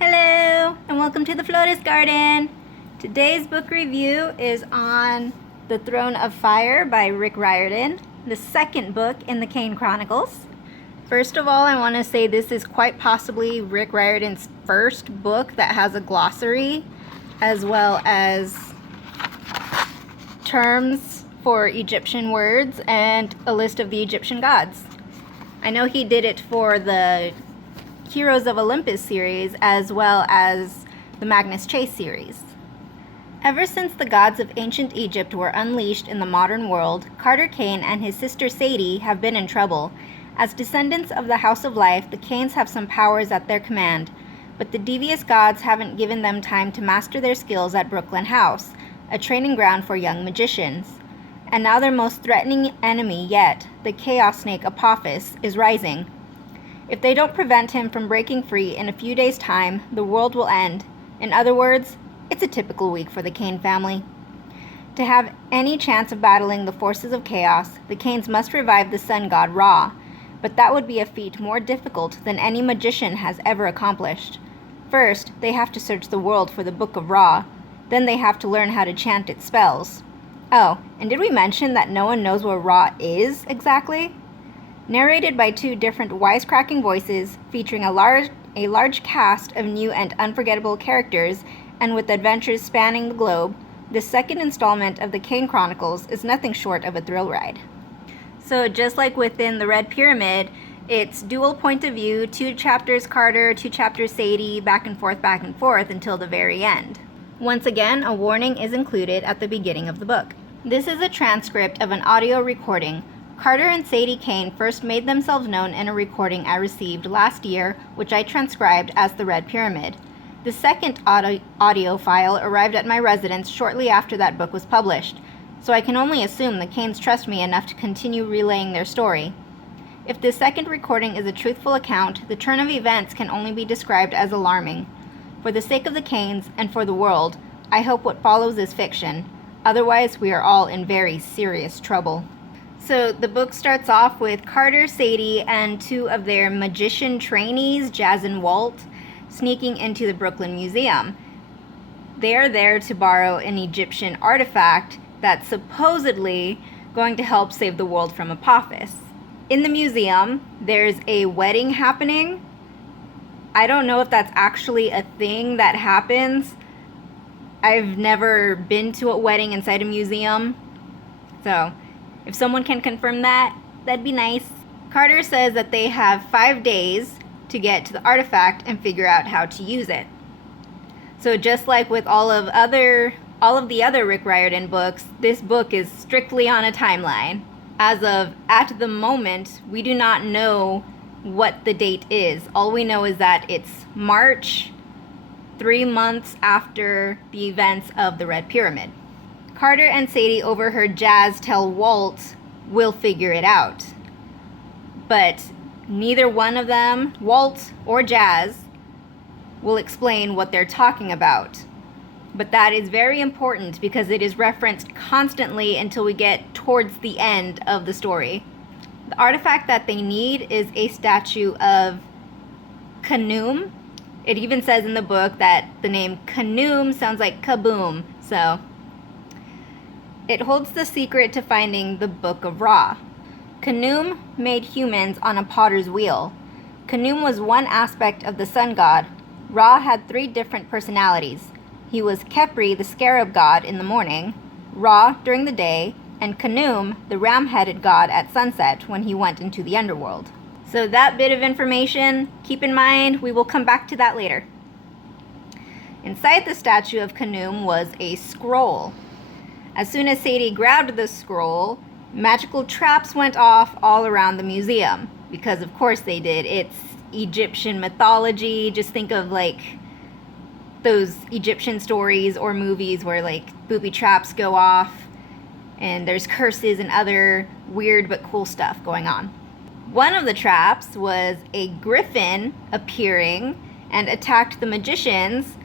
Hello, and welcome to the Flores Garden. Today's book review is on The Throne of Fire by Riordan, the second book in the Kane Chronicles. First of all, I want to say this is quite possibly Riordan's first book that has a glossary, as well as terms for Egyptian words and a list of the Egyptian gods. I know he did it for the Heroes of Olympus series as well as the Magnus Chase series. Ever since the gods of ancient Egypt were unleashed in the modern world, Carter Kane and his sister Sadie have been in trouble. As descendants of the House of Life, the Kanes have some powers at their command, but the devious gods haven't given them time to master their skills at Brooklyn House, a training ground for young magicians. And now their most threatening enemy yet, the chaos snake Apophis, is rising. If they don't prevent him from breaking free in a few days' time, the world will end. In other words, it's a typical week for the Kane family. To have any chance of battling the forces of chaos, the Kanes must revive the sun god Ra, but that would be a feat more difficult than any magician has ever accomplished. First, they have to search the world for the Book of Ra, then they have to learn how to chant its spells. Oh, and did we mention that no one knows what Ra is exactly? Narrated by two different wisecracking voices, featuring a large cast of new and unforgettable characters, and with adventures spanning the globe, the second installment of the Kane Chronicles is nothing short of a thrill ride. So just like within the Red Pyramid, it's dual point of view, 2 chapters Carter, 2 chapters Sadie, back and forth until the very end. Once again, a warning is included at the beginning of the book. This is a transcript of an audio recording. Carter and Sadie Kane first made themselves known in a recording I received last year, which I transcribed as the Red Pyramid. The second audio file arrived at my residence shortly after that book was published, so I can only assume the Kanes trust me enough to continue relaying their story. If the second recording is a truthful account, the turn of events can only be described as alarming. For the sake of the Kanes and for the world, I hope what follows is fiction. Otherwise, we are all in very serious trouble. So the book starts off with Carter, Sadie, and 2 of their magician trainees, Jazz and Walt, sneaking into the Brooklyn Museum. They are there to borrow an Egyptian artifact that's supposedly going to help save the world from Apophis. In the museum, there's a wedding happening. I don't know if that's actually a thing that happens. I've never been to a wedding inside a museum, so if someone can confirm that, that'd be nice. Carter says that they have 5 days to get to the artifact and figure out how to use it. So just like with all of the other Rick Riordan books, this book is strictly on a timeline. As of at the moment, we do not know what the date is. All we know is that it's March, 3 months after the events of the Red Pyramid. Carter and Sadie overheard Jazz tell Walt, "We'll figure it out." But neither one of them, Walt or Jazz, will explain what they're talking about. But that is very important because it is referenced constantly until we get towards the end of the story. The artifact that they need is a statue of Khnum. It even says in the book that the name Khnum sounds like kaboom, so it holds the secret to finding the Book of Ra. Khnum made humans on a potter's wheel. Khnum was one aspect of the sun god. Ra had 3 different personalities. He was Khepri, the scarab god, in the morning, Ra during the day, and Khnum, the ram-headed god, at sunset when he went into the underworld. So that bit of information, keep in mind, we will come back to that later. Inside the statue of Khnum was a scroll. As soon as Sadie grabbed the scroll, magical traps went off all around the museum. Because of course they did. It's Egyptian mythology. Just think of like those Egyptian stories or movies where like booby traps go off and there's curses and other weird but cool stuff going on. One of the traps was a griffin appearing and attacked the magicians,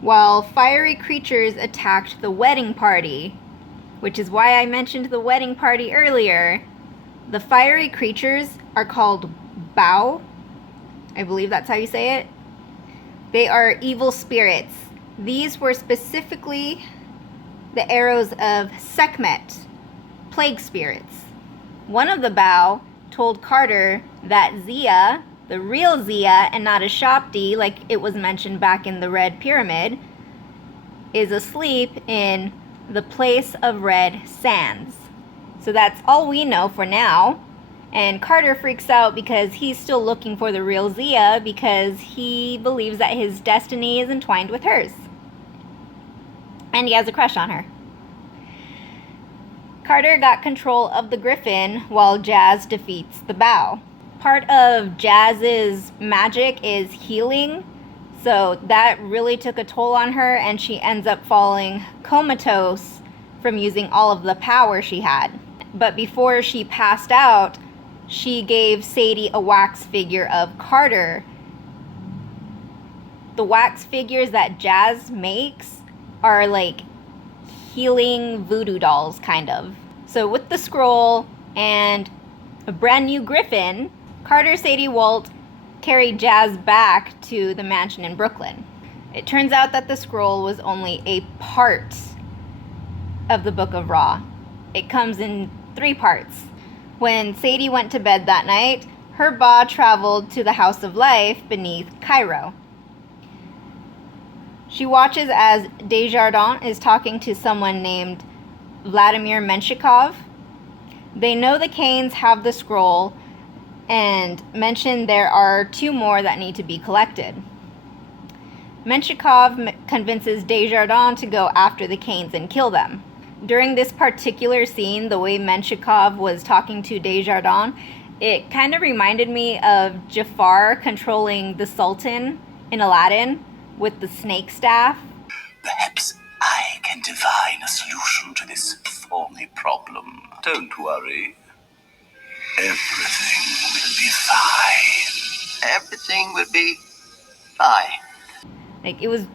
while fiery creatures attacked the wedding party. Which is why I mentioned the wedding party earlier. The fiery creatures are called Bao. I believe that's how you say it. They are evil spirits. These were specifically the arrows of Sekhmet, plague spirits. One of the Bao told Carter that Zia, the real Zia and not a Shopti like it was mentioned back in the Red Pyramid, is asleep in the place of red sands. So that's all we know for now. And Carter freaks out because he's still looking for the real Zia because he believes that his destiny is entwined with hers. And he has a crush on her. Carter got control of the Griffin while Jazz defeats the Bao. Part of Jazz's magic is healing, so that really took a toll on her, and she ends up falling comatose from using all of the power she had. But before she passed out, she gave Sadie a wax figure of Carter. The wax figures that Jazz makes are like healing voodoo dolls, kind of. So with the scroll and a brand new Griffin, Carter, Sadie, Walt carried Jazz back to the mansion in Brooklyn. It turns out that the scroll was only a part of the Book of Ra. It comes in 3 parts. When Sadie went to bed that night, her Ba traveled to the House of Life beneath Cairo. She watches as Desjardins is talking to someone named Vladimir Menshikov. They know the Kanes have the scroll and mention there are 2 more that need to be collected. Menshikov convinces Desjardins to go after the Kanes and kill them. During this particular scene, the way Menshikov was talking to Desjardins, it kind of reminded me of Jafar controlling the Sultan in Aladdin with the snake staff. Perhaps I can divine a solution to this thorny problem. Don't worry. Everything will be fine. Everything will be fine. Like, it was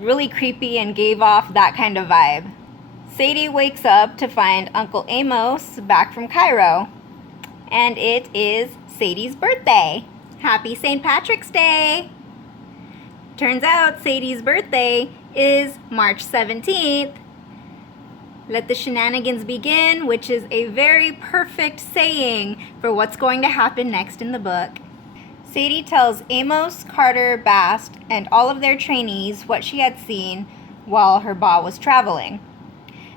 really creepy and gave off that kind of vibe. Sadie wakes up to find Uncle Amos back from Cairo. And it is Sadie's birthday. Happy St. Patrick's Day! Turns out Sadie's birthday is March 17th. Let the shenanigans begin, which is a very perfect saying for what's going to happen next in the book. Sadie tells Amos, Carter, Bast, and all of their trainees what she had seen while her Ba was traveling.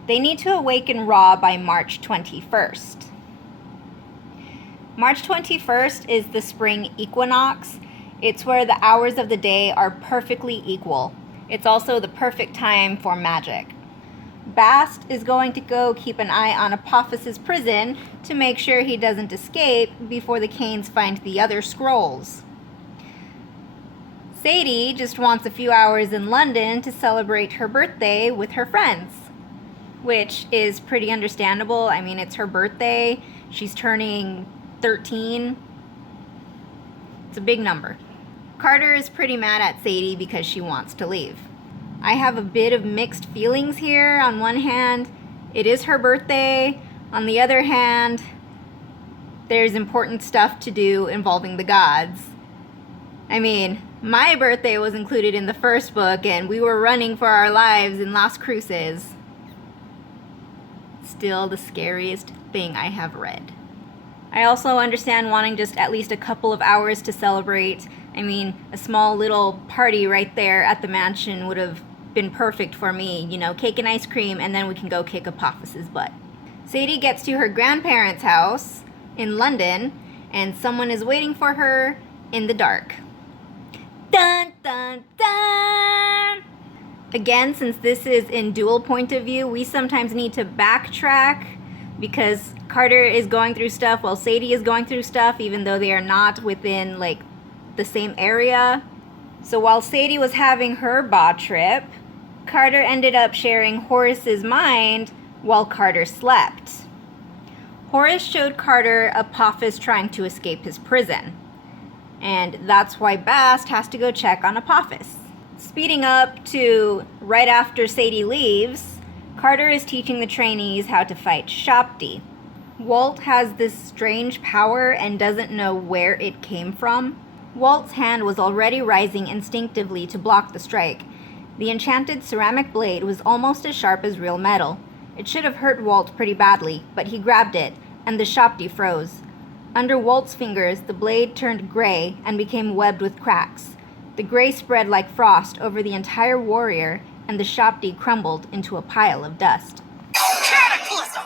They need to awaken Ra by March 21st. March 21st is the spring equinox. It's where the hours of the day are perfectly equal. It's also the perfect time for magic. Bast is going to go keep an eye on Apophis's prison to make sure he doesn't escape before the Kanes find the other scrolls. Sadie just wants a few hours in London to celebrate her birthday with her friends, which is pretty understandable. I mean, it's her birthday. She's turning 13. It's a big number. Carter is pretty mad at Sadie because she wants to leave. I have a bit of mixed feelings here. On one hand, it is her birthday. On the other hand, there's important stuff to do involving the gods. I mean, my birthday was included in the first book, and we were running for our lives in Las Cruces. Still the scariest thing I have read. I also understand wanting just at least a couple of hours to celebrate. I mean, a small little party right there at the mansion would have been perfect for me. You know, cake and ice cream, and then we can go kick Apophis's butt. Sadie gets to her grandparents' house in London, and someone is waiting for her in the dark. Dun, dun, dun! Again, since this is in dual point of view, we sometimes need to backtrack because Carter is going through stuff while Sadie is going through stuff, even though they are not within, like, the same area. So while Sadie was having her Ba trip, Carter ended up sharing Horace's mind while Carter slept. Horace showed Carter Apophis trying to escape his prison, and that's why Bast has to go check on Apophis. Speeding up to right after Sadie leaves, Carter is teaching the trainees how to fight Shopti. Walt has this strange power and doesn't know where it came from. Walt's hand was already rising instinctively to block the strike. The enchanted ceramic blade was almost as sharp as real metal. It should have hurt Walt pretty badly, but he grabbed it, and the Shopti froze. Under Walt's fingers, the blade turned gray and became webbed with cracks. The gray spread like frost over the entire warrior, and the Shopti crumbled into a pile of dust. Cataclysm!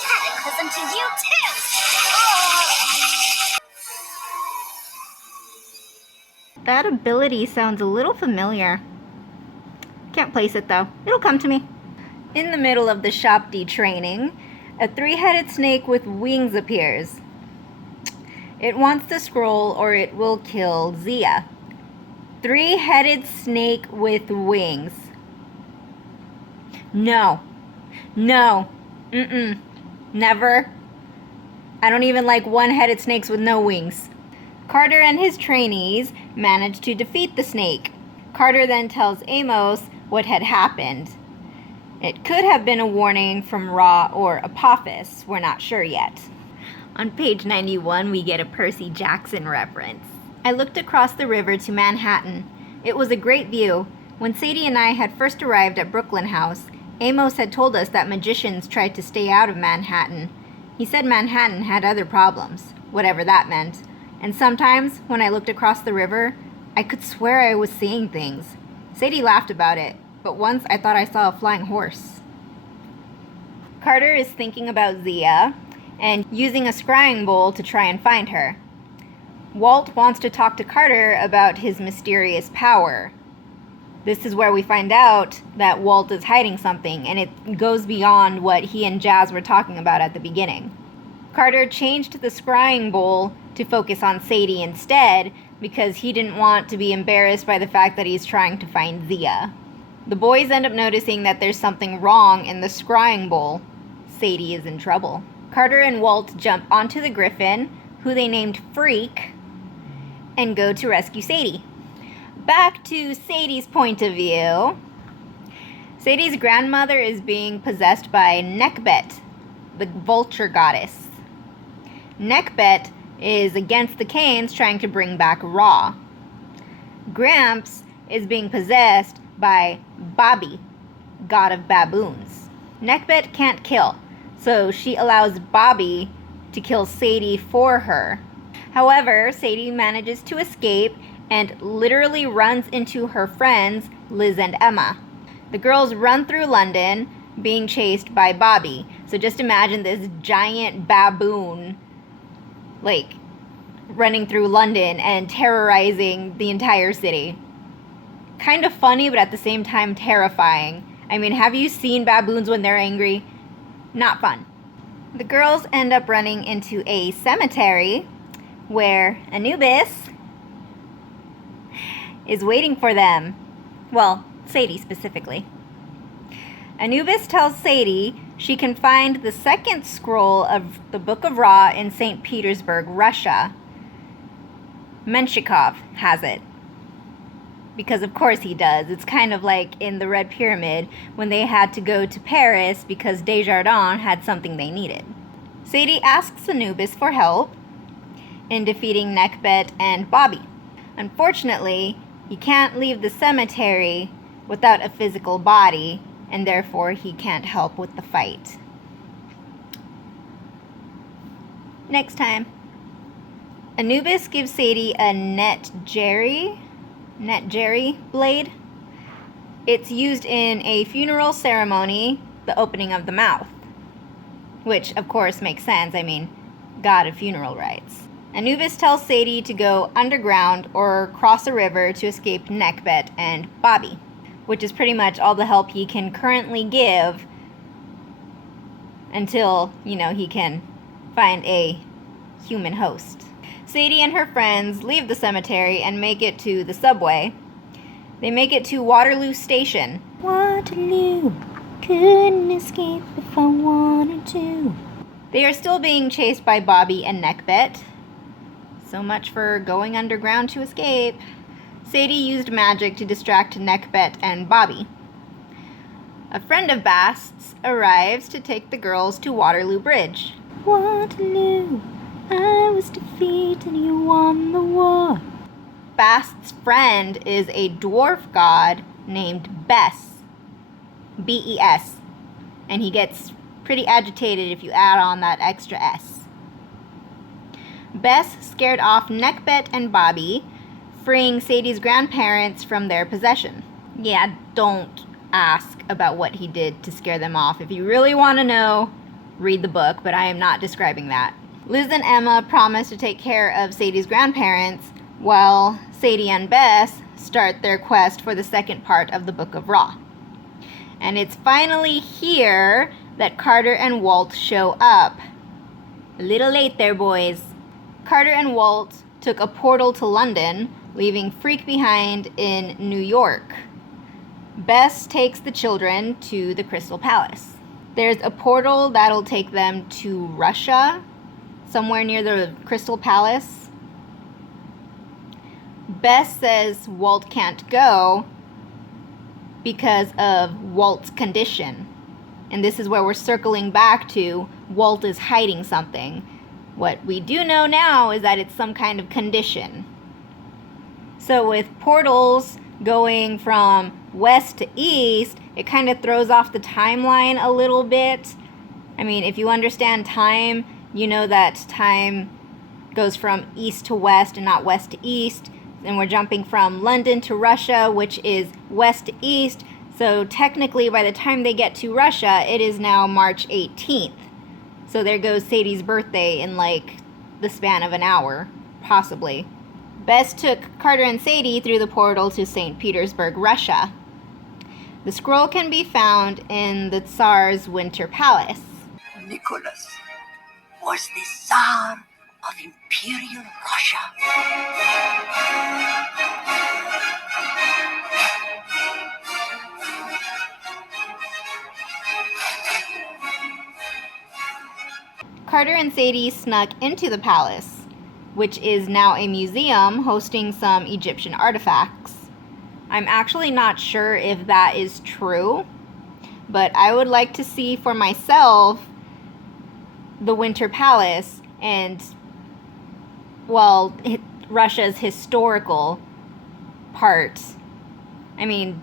Cataclysm to you too! That ability sounds a little familiar. Can't place it though. It'll come to me. In the middle of the Shopti training, a three-headed snake with wings appears. It wants the scroll or it will kill Zia. Three-headed snake with wings. No. No. Never. I don't even like one-headed snakes with no wings. Carter and his trainees manage to defeat the snake. Carter then tells Amos what had happened. It could have been a warning from Ra or Apophis. We're not sure yet. On page 91, we get a Percy Jackson reference. I looked across the river to Manhattan. It was a great view. When Sadie and I had first arrived at Brooklyn House, Amos had told us that magicians tried to stay out of Manhattan. He said Manhattan had other problems, whatever that meant. And sometimes, when I looked across the river, I could swear I was seeing things. Sadie laughed about it, but once I thought I saw a flying horse. Carter is thinking about Zia and using a scrying bowl to try and find her. Walt wants to talk to Carter about his mysterious power. This is where we find out that Walt is hiding something, and it goes beyond what he and Jazz were talking about at the beginning. Carter changed the scrying bowl to focus on Sadie instead because he didn't want to be embarrassed by the fact that he's trying to find Zia. The boys end up noticing that there's something wrong in the scrying bowl. Sadie is in trouble. Carter and Walt jump onto the Griffin, who they named Freak, and go to rescue Sadie. Back to Sadie's point of view. Sadie's grandmother is being possessed by Nekbet, the vulture goddess. Nekbet is against the Kanes trying to bring back Ra. Gramps is being possessed by Bobby, god of baboons. Nekbet can't kill, so she allows Bobby to kill Sadie for her. However, Sadie manages to escape and literally runs into her friends, Liz and Emma. The girls run through London, being chased by Bobby. So just imagine this giant baboon, running through London and terrorizing the entire city. Kind of funny, but at the same time terrifying. I mean, have you seen baboons when they're angry? Not fun. The girls end up running into a cemetery where Anubis is waiting for them. Well, Sadie specifically. Anubis tells Sadie she can find the second scroll of the Book of Ra in St. Petersburg, Russia. Menshikov has it. Because of course he does. It's kind of like in the Red Pyramid when they had to go to Paris because Desjardins had something they needed. Sadie asks Anubis for help in defeating Nekbet and Bobby. Unfortunately, he can't leave the cemetery without a physical body, and therefore he can't help with the fight. Next time. Anubis gives Sadie a net jerry blade. It's used in a funeral ceremony, the opening of the mouth. Which, of course, makes sense. I mean, god of funeral rites. Anubis tells Sadie to go underground or cross a river to escape Nekbet and Bobby, which is pretty much all the help he can currently give until, he can find a human host. Sadie and her friends leave the cemetery and make it to the subway. They make it to Waterloo Station. Waterloo, couldn't escape if I wanted to. They are still being chased by Bobby and Nekbet. So much for going underground to escape. Sadie used magic to distract Nekbet and Bobby. A friend of Bast's arrives to take the girls to Waterloo Bridge. Waterloo, I was defeated and you won the war. Bast's friend is a dwarf god named Bes. B-E-S. And he gets pretty agitated if you add on that extra S. Bes scared off Neckbet and Bobby, freeing Sadie's grandparents from their possession. Yeah, don't ask about what he did to scare them off. If you really want to know, read the book, but I am not describing that. Liz and Emma promise to take care of Sadie's grandparents while Sadie and Bes start their quest for the second part of the Book of Ra. And it's finally here that Carter and Walt show up. A little late there, boys. Carter and Walt took a portal to London, leaving Freak behind in New York. Bes takes the children to the Crystal Palace. There's a portal that'll take them to Russia, somewhere near the Crystal Palace. Bes says Walt can't go because of Walt's condition. And this is where we're circling back to Walt is hiding something. What we do know now is that it's some kind of condition. So with portals going from west to east, it kind of throws off the timeline a little bit. I mean, if you understand time, you know that time goes from east to west and not west to east. And we're jumping from London to Russia, which is west to east. So technically, by the time they get to Russia, it is now March 18th. So there goes Sadie's birthday in like the span of an hour, possibly. Bes took Carter and Sadie through the portal to St. Petersburg, Russia. The scroll can be found in the Tsar's Winter Palace. Nicholas was the Tsar of Imperial Russia. Carter and Sadie snuck into the palace, which is now a museum hosting some Egyptian artifacts. I'm actually not sure if that is true, but I would like to see for myself the Winter Palace and, well, Russia's historical part. I mean,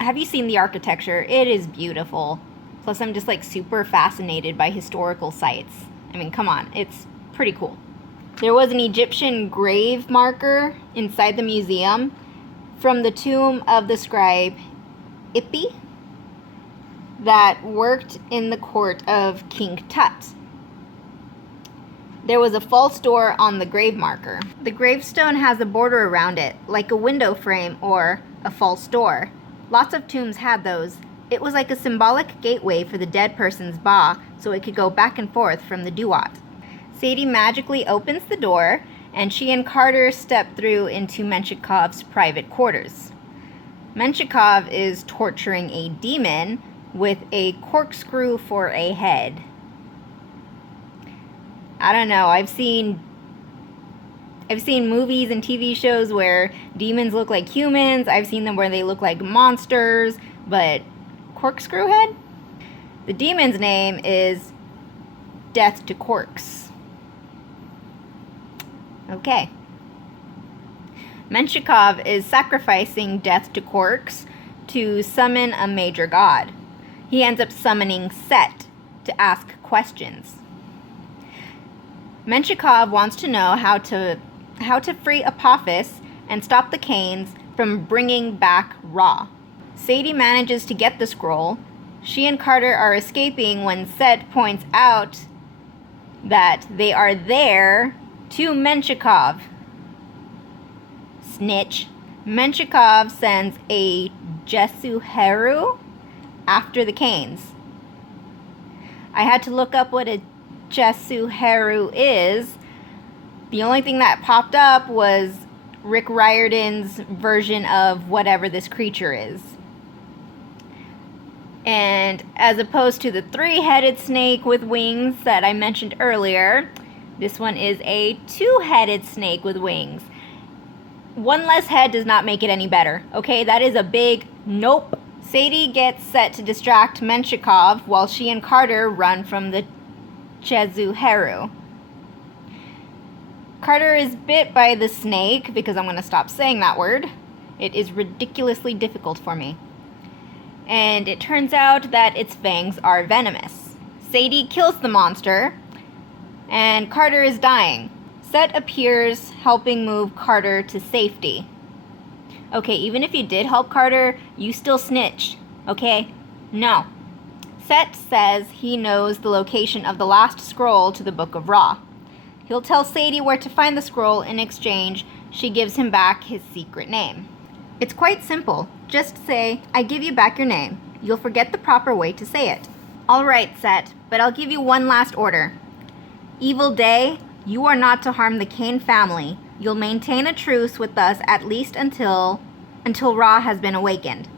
have you seen the architecture? It is beautiful. Plus, I'm just like super fascinated by historical sites. I mean, come on, it's pretty cool. There was an Egyptian grave marker inside the museum from the tomb of the scribe Ipi that worked in the court of King Tut. There was a false door on the grave marker. The gravestone has a border around it, like a window frame or a false door. Lots of tombs had those. It was like a symbolic gateway for the dead person's ba, so it could go back and forth from the duat. Sadie magically opens the door, and she and Carter step through into Menshikoff's private quarters. Menshikov is torturing a demon with a corkscrew for a head. I don't know, I've seen movies and TV shows where demons look like humans. I've seen them where they look like monsters, but corkscrew head? The demon's name is Death to Corks. Okay. Menshikov is sacrificing Death to Corks to summon a major god. He ends up summoning Set to ask questions. Menshikov wants to know how to free Apophis and stop the Kanes from bringing back Ra. Sadie manages to get the scroll. She and Carter are escaping when Set points out that they are there to Menshikov. Snitch. Menshikov sends a Jesuheru after the Kanes. I had to look up what a Jesuheru is. The only thing that popped up was Rick Riordan's version of whatever this creature is. And as opposed to the three-headed snake with wings that I mentioned earlier, this one is a two-headed snake with wings. One less head does not make it any better. Okay, that is a big nope. Sadie gets Set to distract Menshikov while she and Carter run from the Jesuheru. Carter is bit by the snake, because I'm going to stop saying that word. It is ridiculously difficult for me. And it turns out that its fangs are venomous. Sadie kills the monster, and Carter is dying. Set appears, helping move Carter to safety. Okay, even if you did help Carter, you still snitched, okay? No. Set says he knows the location of the last scroll to the Book of Ra. He'll tell Sadie where to find the scroll. In exchange, she gives him back his secret name. It's quite simple. Just say, I give you back your name. You'll forget the proper way to say it. All right, Set, but I'll give you one last order. Evil Day, you are not to harm the Kane family. You'll maintain a truce with us at least until Ra has been awakened.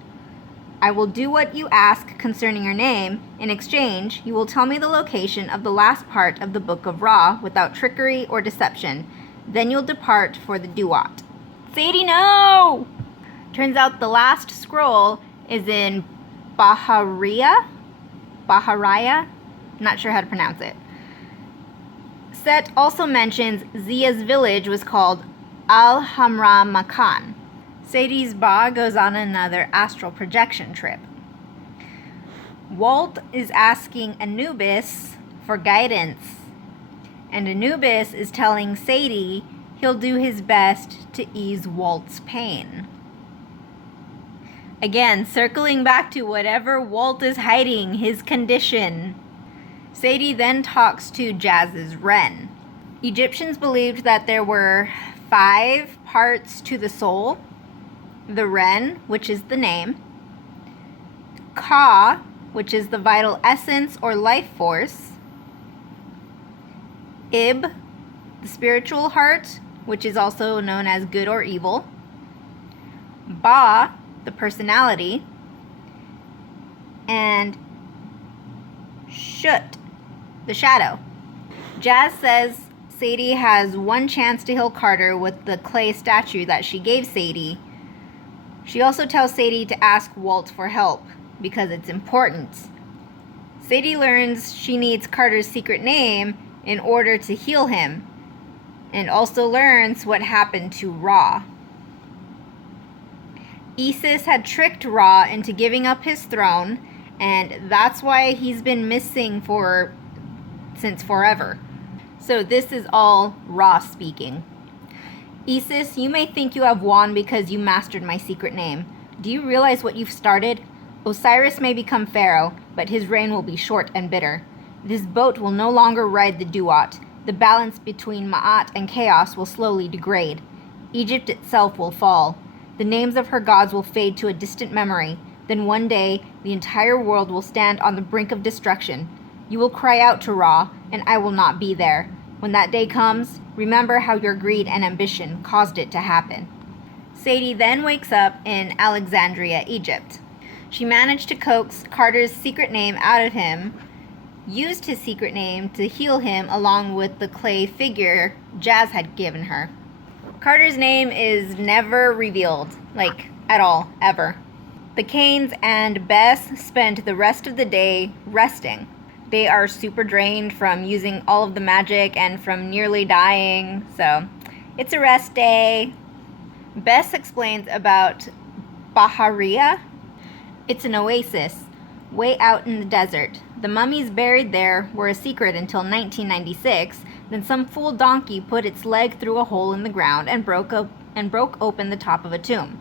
I will do what you ask concerning your name. In exchange, you will tell me the location of the last part of the Book of Ra without trickery or deception. Then you'll depart for the Duat. Sadie, no! Turns out the last scroll is in Bahariya? Not sure how to pronounce it. Set also mentions Zia's village was called Al-Hamra Makan. Sadie's Ba goes on another astral projection trip. Walt is asking Anubis for guidance, and Anubis is telling Sadie he'll do his best to ease Walt's pain. Again, circling back to whatever Walt is hiding, his condition. Sadie then talks to Jazz's Wren. Egyptians believed that there were 5 parts to the soul. The Wren, which is the name. Ka, which is the vital essence or life force. Ib, the spiritual heart, which is also known as good or evil. Ba, the personality. And Shut, the shadow. Jazz says Sadie has one chance to heal Carter with the clay statue that she gave Sadie. She also tells Sadie to ask Walt for help, because it's important. Sadie learns she needs Carter's secret name in order to heal him, and also learns what happened to Ra. Isis had tricked Ra into giving up his throne, and that's why he's been missing since forever. So this is all Ra speaking. Isis, you may think you have won because you mastered my secret name. Do you realize what you've started? Osiris may become pharaoh, but his reign will be short and bitter. This boat will no longer ride the Duat. The balance between Ma'at and chaos will slowly degrade. Egypt itself will fall. The names of her gods will fade to a distant memory. Then one day, the entire world will stand on the brink of destruction. You will cry out to Ra, and I will not be there. When that day comes, remember how your greed and ambition caused it to happen. Sadie then wakes up in Alexandria, Egypt. She managed to coax Carter's secret name out of him, used his secret name to heal him along with the clay figure Jazz had given her. Carter's name is never revealed, at all, ever. The Kanes and Bess spend the rest of the day resting. They are super drained from using all of the magic and from nearly dying, so it's a rest day. Bess explains about Bahariya. It's an oasis, way out in the desert. The mummies buried there were a secret until 1996. Then some fool donkey put its leg through a hole in the ground and broke open the top of a tomb.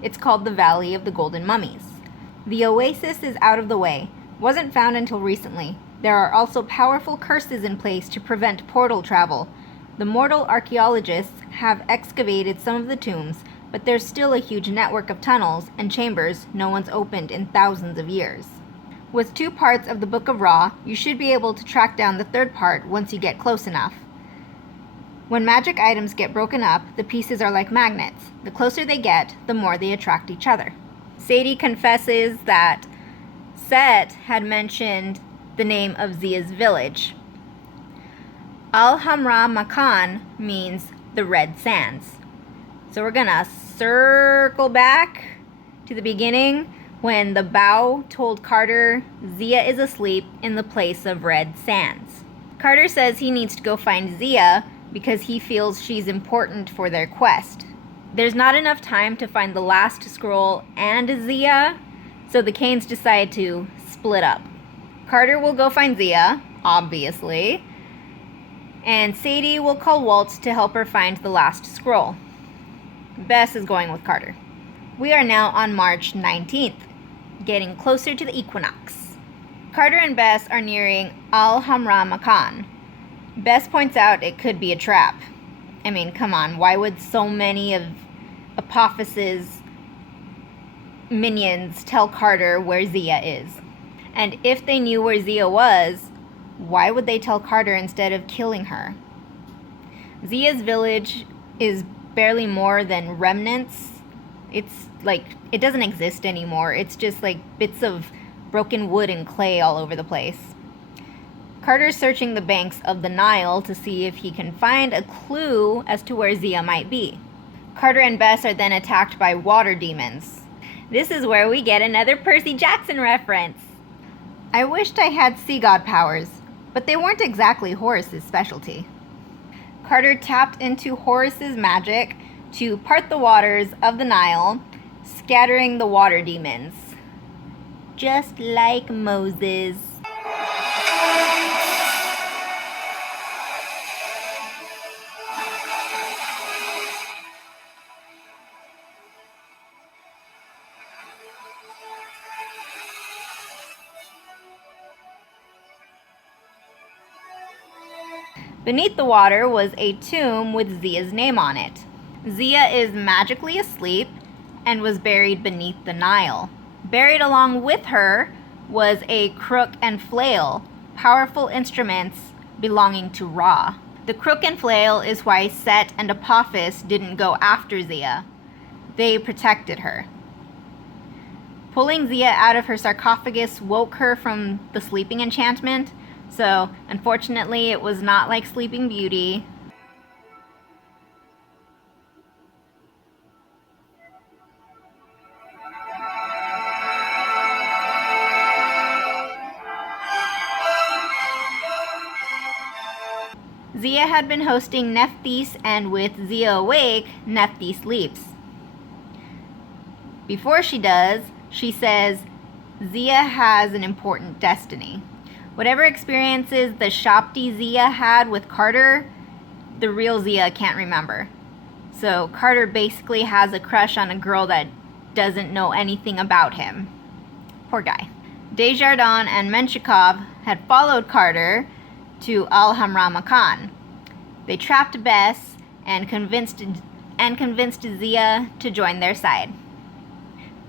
It's called the Valley of the Golden Mummies. The oasis is out of the way. Wasn't found until recently. There are also powerful curses in place to prevent portal travel. The mortal archaeologists have excavated some of the tombs, but there's still a huge network of tunnels and chambers no one's opened in thousands of years. With 2 parts of the Book of Ra, you should be able to track down the 3rd part once you get close enough. When magic items get broken up, the pieces are like magnets. The closer they get, the more they attract each other. Sadie confesses that Set had mentioned the name of Zia's village. Al-Hamra Makan means the red sands. So we're gonna circle back to the beginning when the bow told Carter Zia is asleep in the place of red sands. Carter says he needs to go find Zia because he feels she's important for their quest. There's not enough time to find the last scroll and Zia, so the Kanes decide to split up. Carter will go find Zia, obviously, and Sadie will call Walt to help her find the last scroll. Bess is going with Carter. We are now on March 19th, getting closer to the equinox. Carter and Bess are nearing Al-Hamra Makan. Bess points out it could be a trap. I mean, come on, why would so many of Apophis's minions tell Carter where Zia is? And if they knew where Zia was, why would they tell Carter instead of killing her? Zia's village is barely more than remnants. It's like, it doesn't exist anymore. It's just like bits of broken wood and clay all over the place. Carter's searching the banks of the Nile to see if he can find a clue as to where Zia might be. Carter and Bess are then attacked by water demons. This is where we get another Percy Jackson reference. I wished I had sea god powers, but they weren't exactly Horus's specialty. Carter tapped into Horus's magic to part the waters of the Nile, scattering the water demons. Just like Moses. Beneath the water was a tomb with Zia's name on it. Zia is magically asleep and was buried beneath the Nile. Buried along with her was a crook and flail, powerful instruments belonging to Ra. The crook and flail is why Set and Apophis didn't go after Zia. They protected her. Pulling Zia out of her sarcophagus woke her from the sleeping enchantment, so unfortunately it was not like Sleeping Beauty. Zia had been hosting Nephthys, and with Zia awake, Nephthys sleeps. Before she does, she says Zia has an important destiny. Whatever experiences the Shopti Zia had with Carter, the real Zia can't remember. So Carter basically has a crush on a girl that doesn't know anything about him. Poor guy. Desjardins and Menshikov had followed Carter to Al-Hamra Makan. They trapped Bess and convinced Zia to join their side.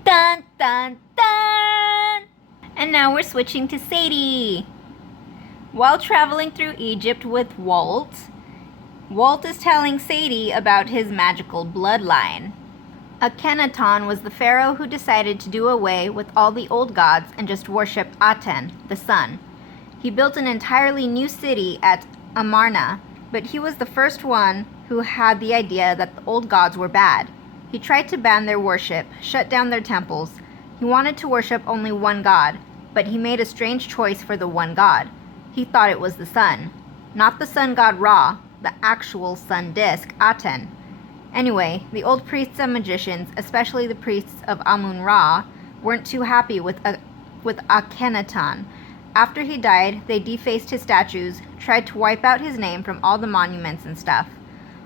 Dun dun dun! And now we're switching to Sadie. While traveling through Egypt with Walt is telling Sadie about his magical bloodline. Akhenaton was the pharaoh who decided to do away with all the old gods and just worship Aten, the sun. He built an entirely new city at Amarna, but he was the first one who had the idea that the old gods were bad. He tried to ban their worship, shut down their temples. He wanted to worship only one god, but he made a strange choice for the one god. He thought it was the sun. Not the sun god Ra, the actual sun disk, Aten. Anyway, the old priests and magicians, especially the priests of Amun-Ra, weren't too happy with Akhenaton. After he died, they defaced his statues, tried to wipe out his name from all the monuments and stuff.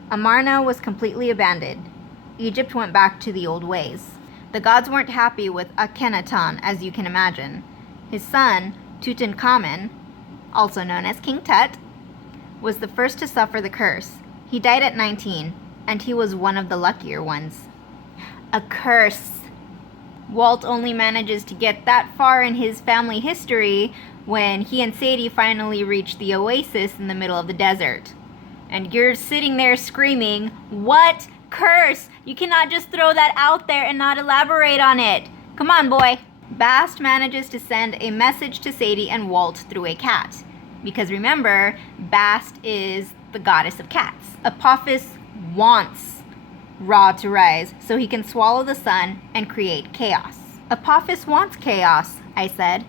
Amarna was completely abandoned. Egypt went back to the old ways. The gods weren't happy with Akhenaton, as you can imagine. His son, Tutankhamun, also known as King Tut, was the first to suffer the curse. He died at 19, and he was one of the luckier ones. A curse. Walt only manages to get that far in his family history when he and Sadie finally reach the oasis in the middle of the desert. And you're sitting there screaming, "What curse? You cannot just throw that out there and not elaborate on it. Come on, boy." Bast manages to send a message to Sadie and Walt through a cat. Because remember, Bast is the goddess of cats. Apophis wants Ra to rise so he can swallow the sun and create chaos. Apophis wants chaos, I said.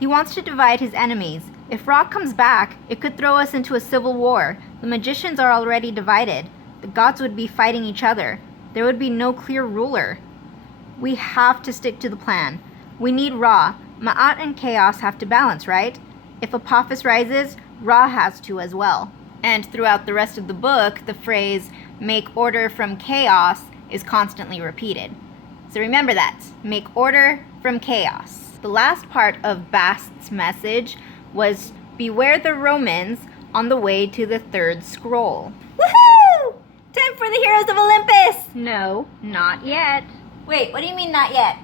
He wants to divide his enemies. If Ra comes back, it could throw us into a civil war. The magicians are already divided. The gods would be fighting each other. There would be no clear ruler. We have to stick to the plan. We need Ra. Ma'at and Chaos have to balance, right? If Apophis rises, Ra has to as well. And throughout the rest of the book, the phrase, make order from chaos, is constantly repeated. So remember that. Make order from chaos. The last part of Bast's message was, beware the Romans on the way to the third scroll. Woohoo! Time for the heroes of Olympus! No, not yet. Wait, what do you mean not yet?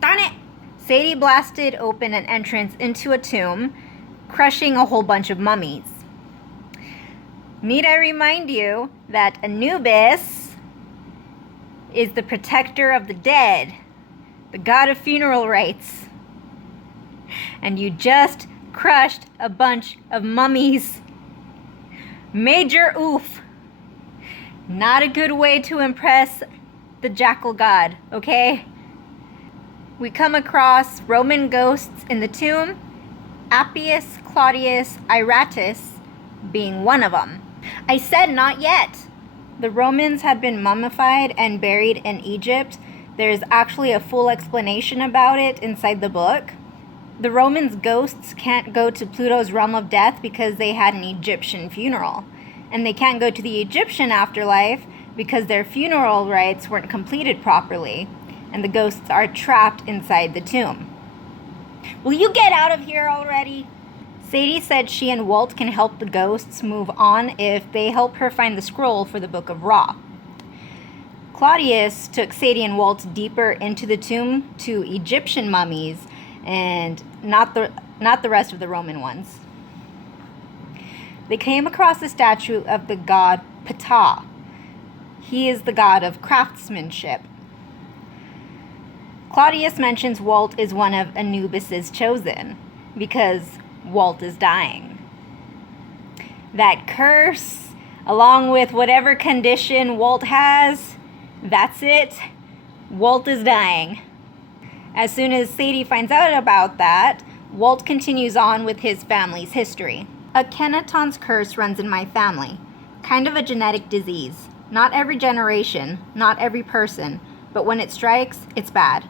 Darn it! Sadie blasted open an entrance into a tomb, crushing a whole bunch of mummies. Need I remind you that Anubis is the protector of the dead, the god of funeral rites. And you just crushed a bunch of mummies. Major oof. Not a good way to impress the jackal god, okay? We come across Roman ghosts in the tomb, Appius Claudius Iratus being one of them. I said not yet. The Romans had been mummified and buried in Egypt. There's actually a full explanation about it inside the book. The Romans' ghosts can't go to Pluto's realm of death because they had an Egyptian funeral. And they can't go to the Egyptian afterlife because their funeral rites weren't completed properly. And the ghosts are trapped inside the tomb. Will you get out of here already? Sadie said she and Walt can help the ghosts move on if they help her find the scroll for the Book of Ra. Claudius took Sadie and Walt deeper into the tomb to Egyptian mummies and not the rest of the Roman ones. They came across the statue of the god Ptah. He is the god of craftsmanship. Claudius mentions Walt is one of Anubis's chosen because Walt is dying. That curse, along with whatever condition Walt has, that's it. Walt is dying. As soon as Sadie finds out about that, Walt continues on with his family's history. Akhenaton's curse runs in my family. Kind of a genetic disease. Not every generation, not every person, but when it strikes, it's bad.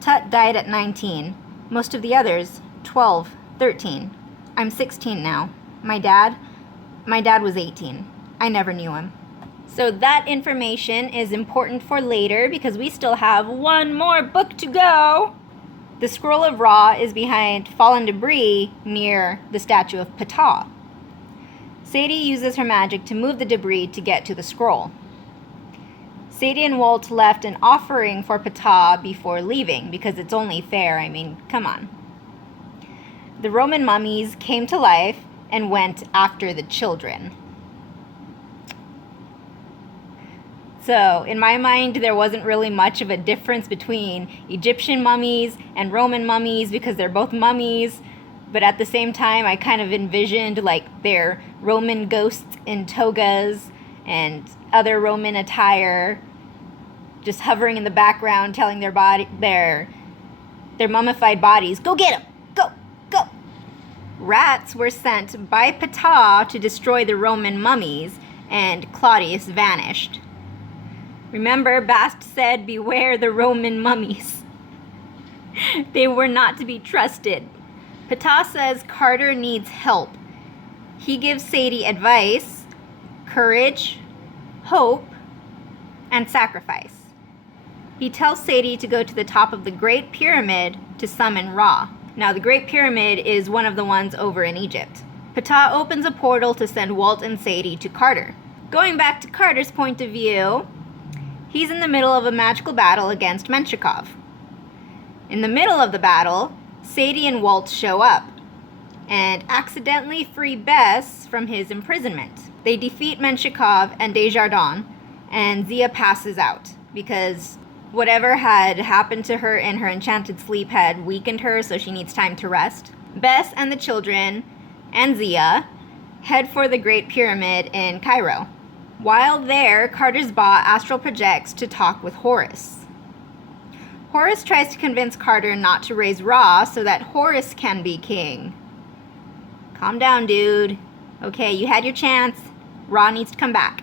Tut died at 19. Most of the others, 12, 13. I'm 16 now. My dad was 18. I never knew him. So that information is important for later because we still have one more book to go. The Scroll of Ra is behind fallen debris near the statue of Ptah. Sadie uses her magic to move the debris to get to the scroll. Sadie and Walt left an offering for Ptah before leaving because it's only fair. I mean, come on. The Roman mummies came to life and went after the children. So, in my mind, there wasn't really much of a difference between Egyptian mummies and Roman mummies because they're both mummies. But at the same time, I kind of envisioned like their Roman ghosts in togas and other Roman attire just hovering in the background, telling their mummified bodies, go get them, go, go. Rats were sent by Ptah to destroy the Roman mummies, and Claudius vanished. Remember, Bast said, beware the Roman mummies. They were not to be trusted. Ptah says Carter needs help. He gives Sadie advice, courage, hope, and sacrifice. He tells Sadie to go to the top of the Great Pyramid to summon Ra. Now, the Great Pyramid is one of the ones over in Egypt. Ptah opens a portal to send Walt and Sadie to Carter. Going back to Carter's point of view, he's in the middle of a magical battle against Menshikov. In the middle of the battle, Sadie and Walt show up and accidentally free Bess from his imprisonment. They defeat Menshikov and Desjardins, and Zia passes out because whatever had happened to her in her enchanted sleep had weakened her, so she needs time to rest. Bess and the children and Zia head for the Great Pyramid in Cairo. While there, Carter's Ba astral projects to talk with Horus. Horus tries to convince Carter not to raise Ra so that Horus can be king. Calm down, dude. Okay, you had your chance. Ra needs to come back.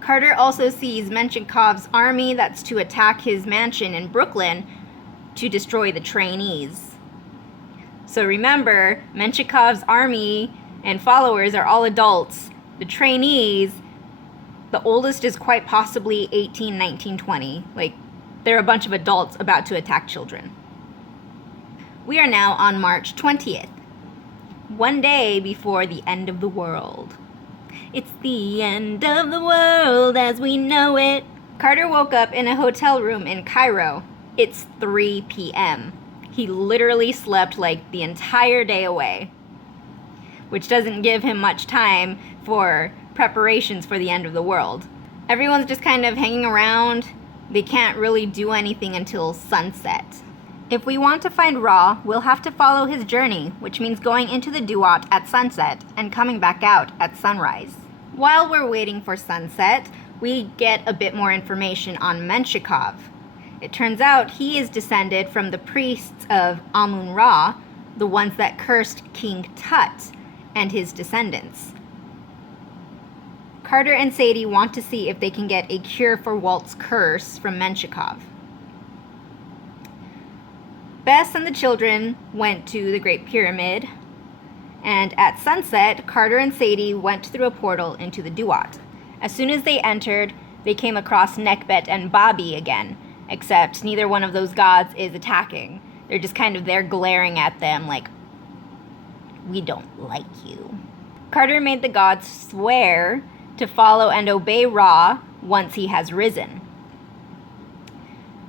Carter also sees Menshikoff's army that's to attack his mansion in Brooklyn to destroy the trainees. So remember, Menshikoff's army and followers are all adults. The trainees, the oldest is quite possibly 18, 19, 20. Like, they're a bunch of adults about to attack children. We are now on March 20th, one day before the end of the world. It's the end of the world as we know it. Carter woke up in a hotel room in Cairo. It's 3 p.m. He literally slept like the entire day away, which doesn't give him much time for preparations for the end of the world. Everyone's just kind of hanging around. They can't really do anything until sunset. If we want to find Ra, we'll have to follow his journey, which means going into the Duat at sunset and coming back out at sunrise. While we're waiting for sunset, we get a bit more information on Menshikov. It turns out he is descended from the priests of Amun-Ra, the ones that cursed King Tut and his descendants. Carter and Sadie want to see if they can get a cure for Walt's curse from Menshikov. Bess and the children went to the Great Pyramid, and at sunset, Carter and Sadie went through a portal into the Duat. As soon as they entered, they came across Nekbet and Bobby again, except neither one of those gods is attacking. They're just kind of there glaring at them like, we don't like you. Carter made the gods swear to follow and obey Ra once he has risen.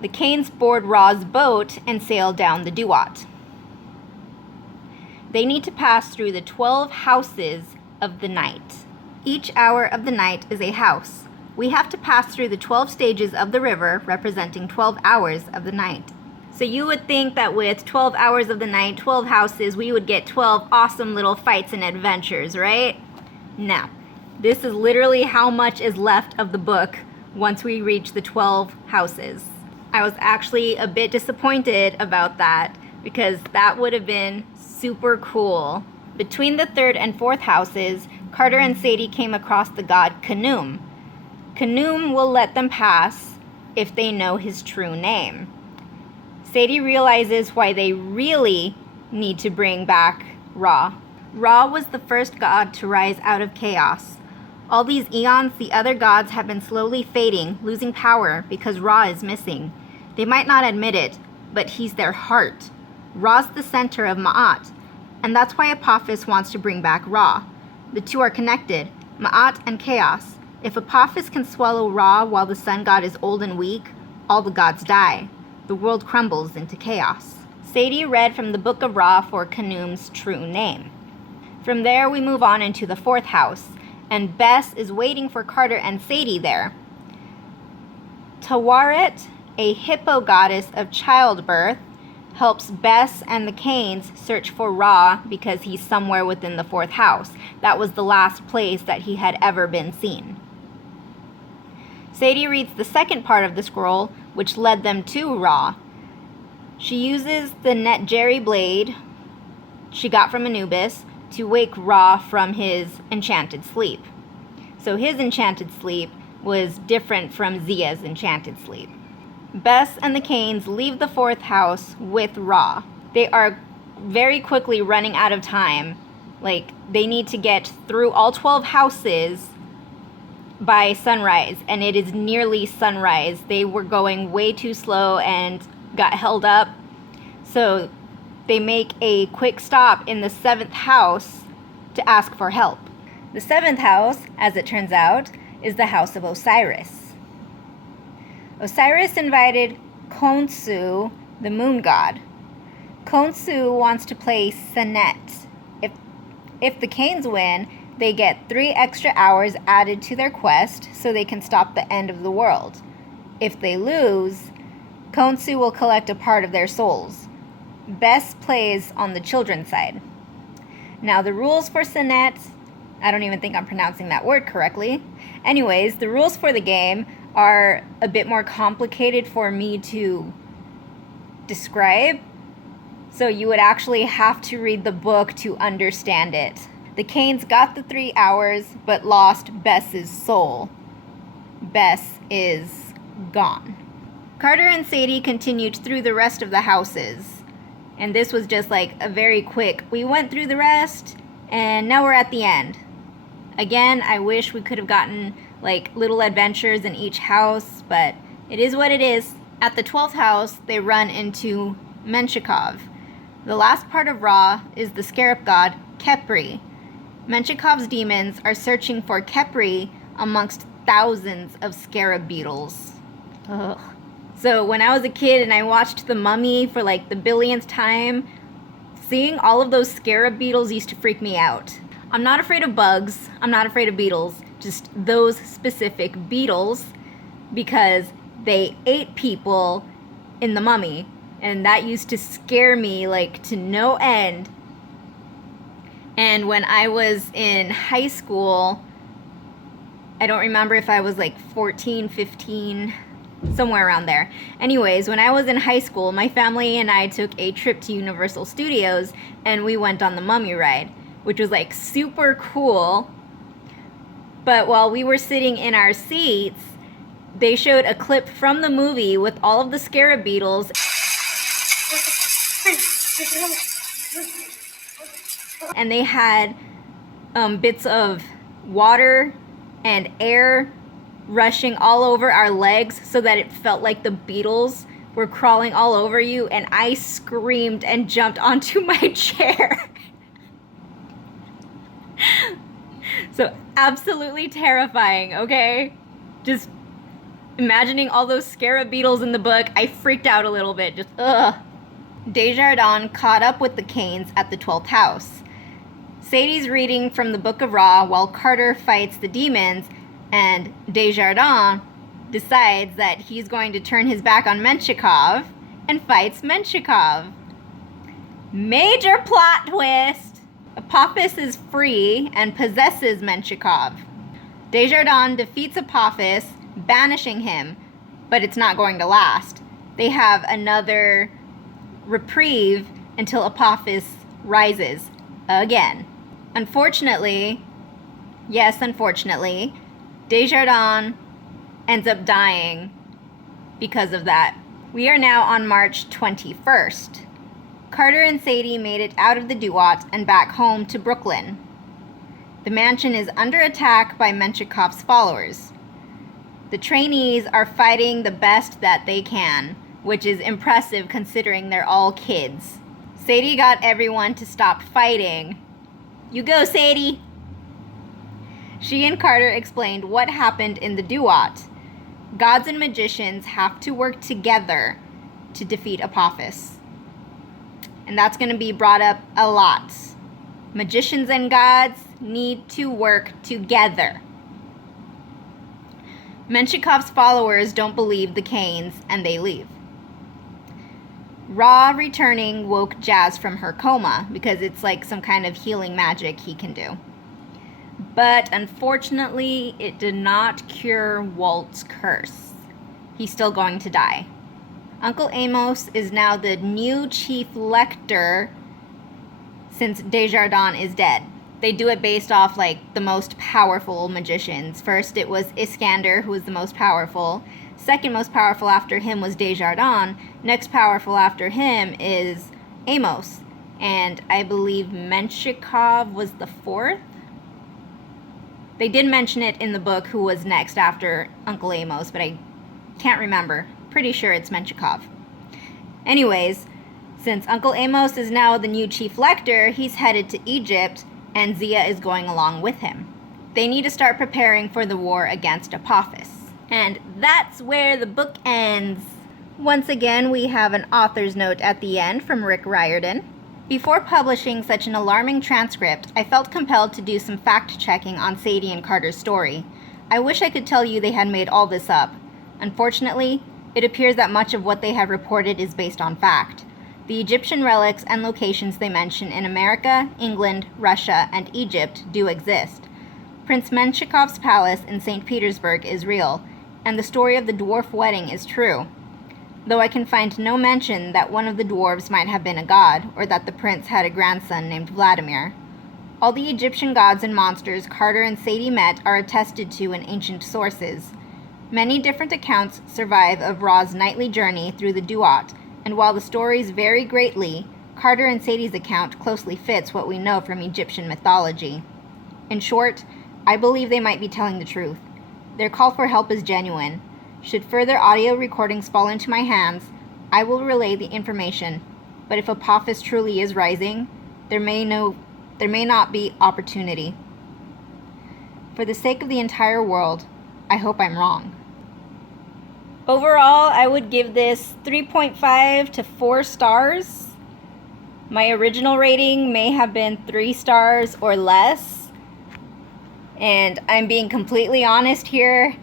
The Kanes board Ra's boat and sail down the Duat. They need to pass through the 12 houses of the night. Each hour of the night is a house. We have to pass through the 12 stages of the river, representing 12 hours of the night. So you would think that with 12 hours of the night, 12 houses, we would get 12 awesome little fights and adventures, right? No. This is literally how much is left of the book once we reach the 12 houses. I was actually a bit disappointed about that because that would have been super cool. Between the 3rd and 4th houses, Carter and Sadie came across the god Khnum. Khnum will let them pass if they know his true name. Sadie realizes why they really need to bring back Ra. Ra was the first god to rise out of chaos. All these eons, the other gods have been slowly fading, losing power because Ra is missing. They might not admit it, but he's their heart. Ra's the center of Ma'at, and that's why Apophis wants to bring back Ra. The two are connected, Ma'at and Chaos. If Apophis can swallow Ra while the sun god is old and weak, all the gods die. The world crumbles into chaos. Sadie read from the Book of Ra for Khnum's true name. From there, we move on into the 4th house, and Bess is waiting for Carter and Sadie there. Tawaret, a hippo goddess of childbirth, helps Bess and the Kanes search for Ra because he's somewhere within the 4th house. That was the last place that he had ever been seen. Sadie reads the second part of the scroll, which led them to Ra. She uses the Netjeri blade she got from Anubis to wake Ra from his enchanted sleep. So his enchanted sleep was different from Zia's enchanted sleep. Bess and the Kanes leave the 4th house with Ra. They are very quickly running out of time. Like, they need to get through all 12 houses by sunrise, and it is nearly sunrise. They were going way too slow and got held up. So they make a quick stop in the 7th house to ask for help. The 7th house, as it turns out, is the house of Osiris. Osiris invited Khonsu, the moon god. Khonsu wants to play Senet. If the Kanes win, they get 3 extra hours added to their quest so they can stop the end of the world. If they lose, Khonsu will collect a part of their souls. Bess plays on the children's side. Now the rules for Senet, I don't even think I'm pronouncing that word correctly. Anyways, the rules for the game are a bit more complicated for me to describe. So you would actually have to read the book to understand it. The Kanes got the 3 hours, but lost Bess's soul. Bess is gone. Carter and Sadie continued through the rest of the houses. And this was just like a very quick, we went through the rest, and now we're at the end. Again, I wish we could have gotten like little adventures in each house, but it is what it is. At the 12th house, they run into Menshikov. The last part of Ra is the scarab god Khepri. Menshikov's demons are searching for Khepri amongst thousands of scarab beetles. Ugh. So when I was a kid and I watched The Mummy for like the billionth time, seeing all of those scarab beetles used to freak me out. I'm not afraid of bugs, I'm not afraid of beetles, just those specific beetles, because they ate people in The Mummy, and that used to scare me like to no end. And when I was in high school, I don't remember if I was like 14, 15, somewhere around there. Anyways, when I was in high school, my family and I took a trip to Universal Studios and we went on the Mummy ride, which was like super cool. But while we were sitting in our seats, they showed a clip from the movie with all of the scarab beetles. And they had bits of water and air rushing all over our legs so that it felt like the beetles were crawling all over you, and I screamed and jumped onto my chair. So absolutely terrifying, okay? Just imagining all those scarab beetles in the book, I freaked out a little bit, just ugh. Desjardins caught up with the Kanes at the 12th house. Sadie's reading from the Book of Ra while Carter fights the demons, and Desjardins decides that he's going to turn his back on Menshikov and fights Menshikov. Major plot twist! Apophis is free and possesses Menshikov. Desjardins defeats Apophis, banishing him, but it's not going to last. They have another reprieve until Apophis rises again. Unfortunately, yes, unfortunately, Desjardins ends up dying because of that. We are now on March 21st. Carter and Sadie made it out of the Duat and back home to Brooklyn. The mansion is under attack by Menshikov's followers. The trainees are fighting the best that they can, which is impressive considering they're all kids. Sadie got everyone to stop fighting. You go, Sadie! She and Carter explained what happened in the Duat. Gods and magicians have to work together to defeat Apophis. And that's going to be brought up a lot. Magicians and gods need to work together. Menshikov's followers don't believe the Kanes and they leave. Ra returning woke Jazz from her coma because it's like some kind of healing magic he can do. But unfortunately, it did not cure Walt's curse. He's still going to die. Uncle Amos is now the new chief lector since Desjardins is dead. They do it based off like the most powerful magicians. First it was Iskander, who was the most powerful. Second most powerful after him was Desjardins. Next powerful after him is Amos. And I believe Menshikov was the fourth. They did mention it in the book who was next after Uncle Amos, but I can't remember. Pretty sure it's Menshikov. Anyways, since Uncle Amos is now the new chief lector, he's headed to Egypt, and Zia is going along with him. They need to start preparing for the war against Apophis. And that's where the book ends. Once again, we have an author's note at the end from Rick Riordan. Before publishing such an alarming transcript, I felt compelled to do some fact-checking on Sadie and Carter's story. I wish I could tell you they had made all this up. Unfortunately, it appears that much of what they have reported is based on fact. The Egyptian relics and locations they mention in America, England, Russia, and Egypt do exist. Prince Menshikov's palace in St. Petersburg is real, and the story of the dwarf wedding is true, though I can find no mention that one of the dwarves might have been a god, or that the prince had a grandson named Vladimir. All the Egyptian gods and monsters Carter and Sadie met are attested to in ancient sources. Many different accounts survive of Ra's nightly journey through the Duat, and while the stories vary greatly, Carter and Sadie's account closely fits what we know from Egyptian mythology. In short, I believe they might be telling the truth. Their call for help is genuine. Should further audio recordings fall into my hands, I will relay the information, but if Apophis truly is rising, there may not be opportunity. For the sake of the entire world, I hope I'm wrong. Overall, I would give this 3.5 to 4 stars. My original rating may have been 3 stars or less. And I'm being completely honest here.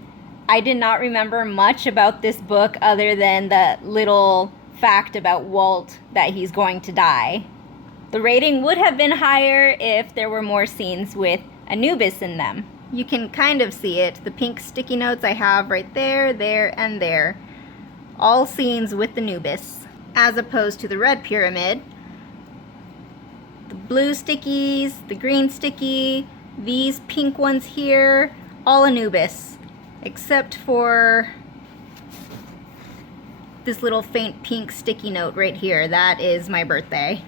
I did not remember much about this book other than the little fact about Walt that he's going to die. The rating would have been higher if there were more scenes with Anubis in them. You can kind of see it. The pink sticky notes I have right there, and there. All scenes with Anubis, as opposed to the red pyramid. The blue stickies, the green sticky, these pink ones here, all Anubis. Except for this little faint pink sticky note right here. That is my birthday.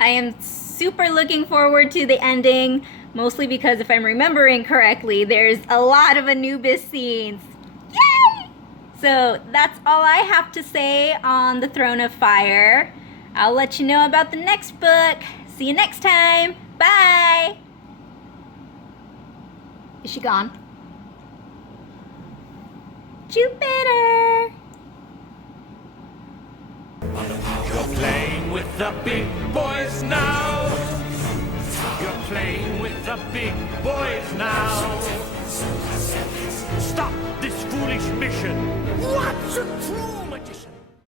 I am super looking forward to the ending, mostly because if I'm remembering correctly, there's a lot of Anubis scenes. Yay! So that's all I have to say on the Throne of Fire. I'll let you know about the next book. See you next time. Bye! Is she gone? Jupiter! You're playing with the big boys now. You're playing with the big boys now. Stop this foolish mission. What's a true